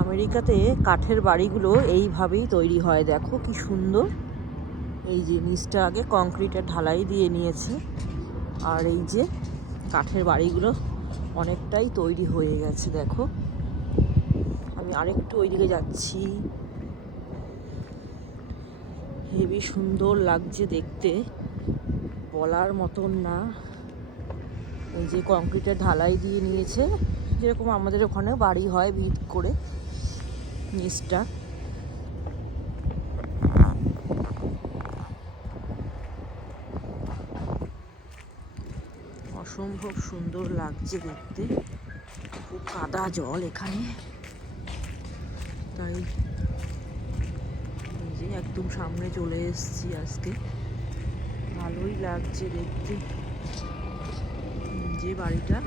আমেরিকাতে কাঠের বাড়িগুলো এইভাবেই তৈরি হয়, দেখো কি সুন্দর। এই যে নিচটা আগে কংক্রিটের ঢালাই দিয়ে নিয়েছে, আর এই যে কাঠের বাড়িগুলো অনেকটাই তৈরি হয়ে গেছে। দেখো আমি আরেকটু ওইদিকে যাচ্ছি, হেবি সুন্দর লাগছে দেখতে, বলার মতন না। এই যে কংক্রিটের ঢালাই দিয়ে নিয়েছে, যেরকম আমাদের ওখানে বাড়ি হয় ভিত করে। নিচটা অসম্ভব সুন্দর লাগছে দেখতে, খুব কাদা জল এখানে, তাই এই যে একদম সামনে চলে এসেছি আজকে। ভালোই লাগছে দেখতে যে বাড়িটা।